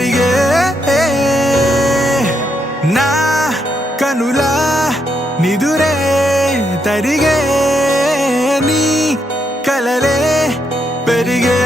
కరిగే నా కనులా నిదురే తరిగే నీ కలలే పెరిగే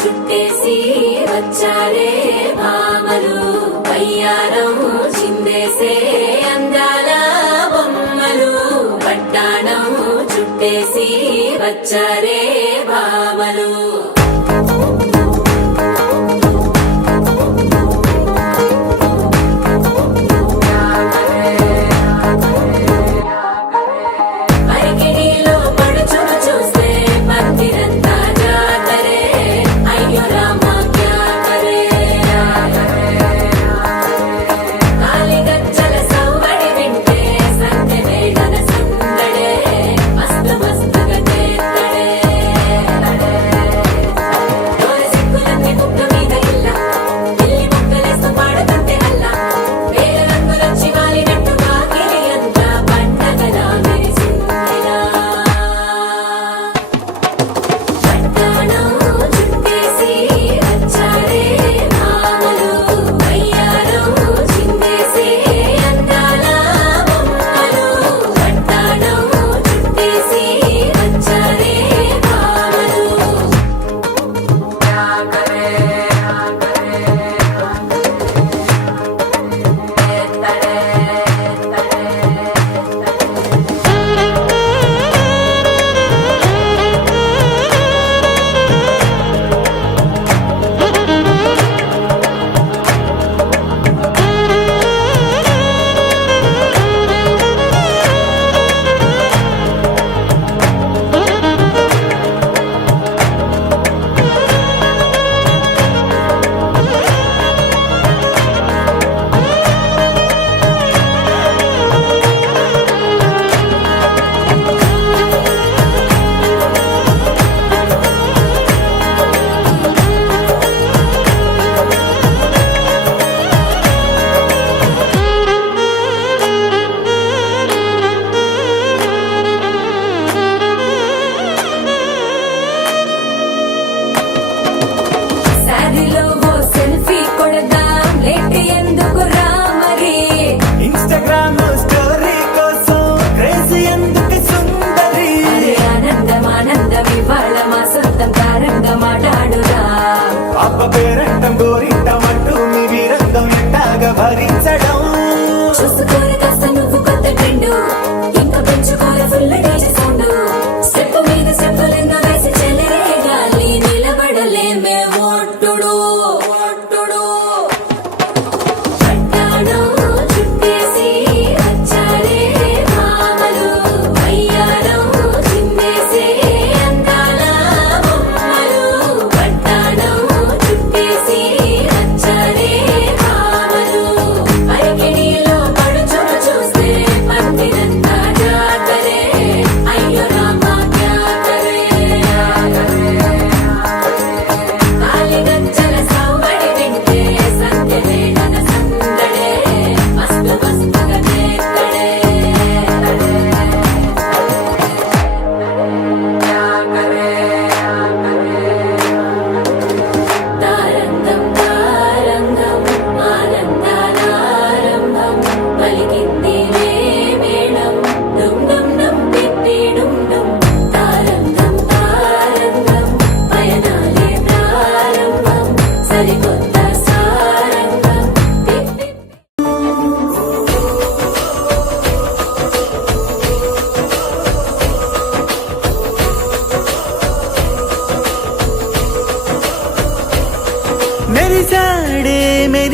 చుట్టేసి వచ్చారే భామలు వయ్యారం చిందేసే అందాల బొమ్మలు పట్టాణం చుట్టేసి వచ్చారే భామలు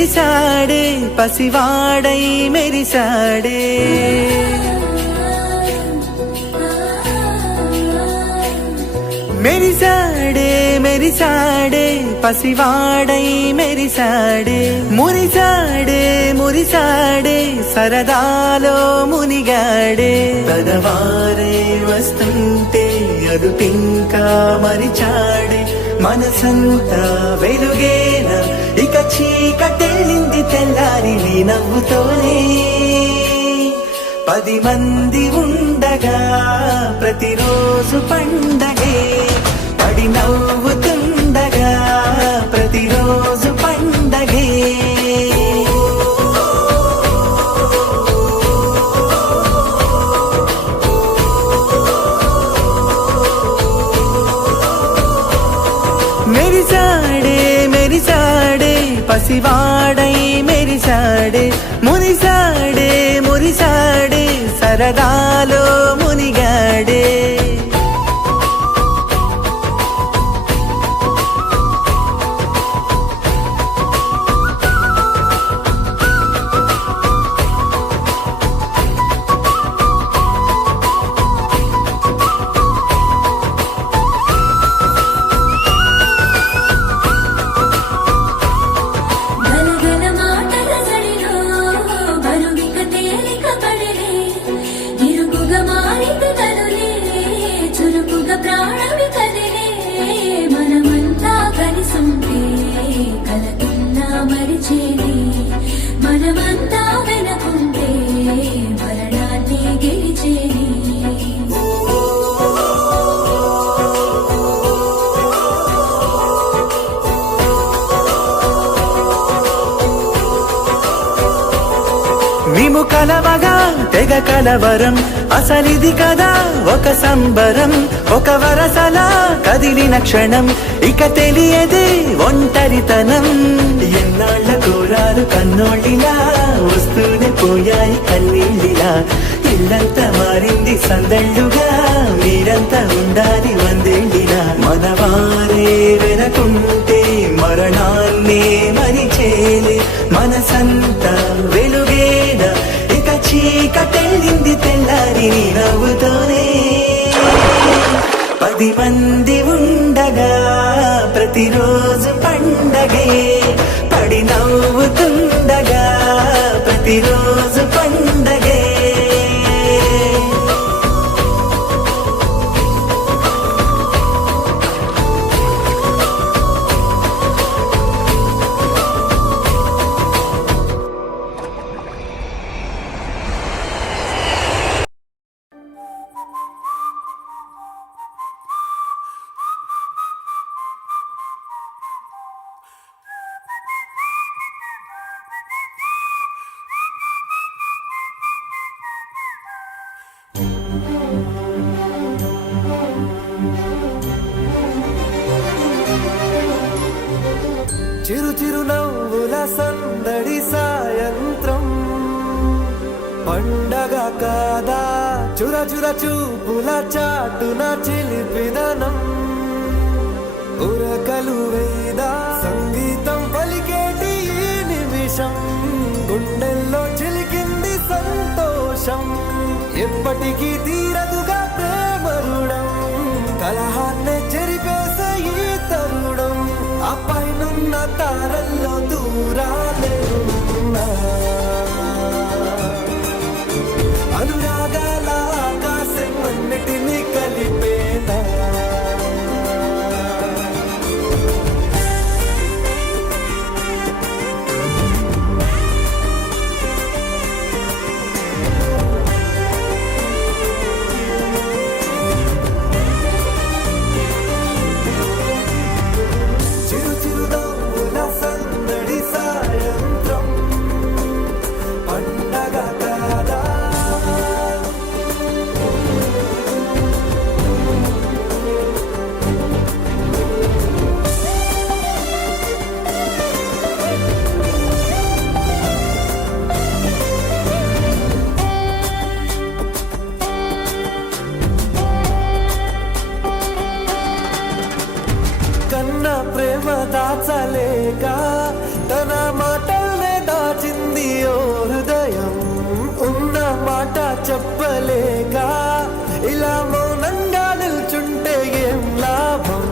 మెరిసాడే పసివాడై మెరిసాడే మెరిసాడే మెరిసాడే పసివాడై మెరిసాడే మురిసాడే మురిసాడే సరదాలో మునిగాడే పదవారే వస్తుంటే అదుపింకా మరిచాడే మనసంతా వెలుగేన ఇక చీకటెళ్ళింది తెల్లారి నీ నవ్వుతోనే 10 మంది ఉండగా ప్రతిరోజు పండగే పడి నవ్వుతుండగా ప్రతిరోజు పండగే మెరిసాడే మెరిసాడే పసివాడై మెరిసాడే మురిసాడే మురిసాడే సరదాలో మునిగాడే గలగల మాటల జడిలో బరువిక తేలిక పడలే ఇరుకుగా మారింది కనులే చురుకుగా ప్రాణమి కదిలే మనమంతా కలిసుంటే కలకున్నా మరిచేది మనమంతా వెనకుంటే మరణాన్ని గెలిచేది మేము కలవగా తెగ కలవరం అసలిది కదా ఒక సంబరం ఒక వరసలా కదిలిన క్షణం ఇక తెలియదే ఒంటరితనం ఎన్నాళ్ళ కోరాలు కన్నోళ్ళిలా వస్తూనే పోయాయి కన్నీళ్ళిలా ఇల్లంతా మారింది సందళ్ళుగా మీరంతా ఉండాలి వందేళ్ళిలా మనవారే వెనకుంటే మరణాన్నే మరిచేలే మనసంతా వెలుగేన ఇక చీకటెళ్ళింది తెల్లారి నీ నవ్వుతోనే 10 మంది ఉండగా ప్రతిరోజు పండగే పడి నవ్వుతుండగా ప్రతిరోజు పండగే చిరు చిరు నవ్వుల సందడి సాయంత్రం పండగ కాదా చుర చుర చూపుల చాటున చిలిపిదనం ఉరకలు వేదా సంగీతం పలికేటి ఈ నిమిషం గుండెల్లో చిలికింది సంతోషం ఎప్పటికీ తీరదుగా ప్రేమ రుణం కలహాన్నే చెరిపేసే ఈ తరుణం ఆ పైనున్న తారల్లో దూరాలే ఉన్నా అనురాగాల ఆకాశం అన్నిటినీ కలిపేనా చిరు చిరు నవ్వుల పడలేక ఇలా మౌనంగా నిల్చుంటే ఏం లాభం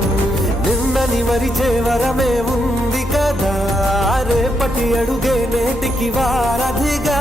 నిన్నని మరిచే వరమే ఉంది కదా రేపటి అడుగే నేటికి వారధిగా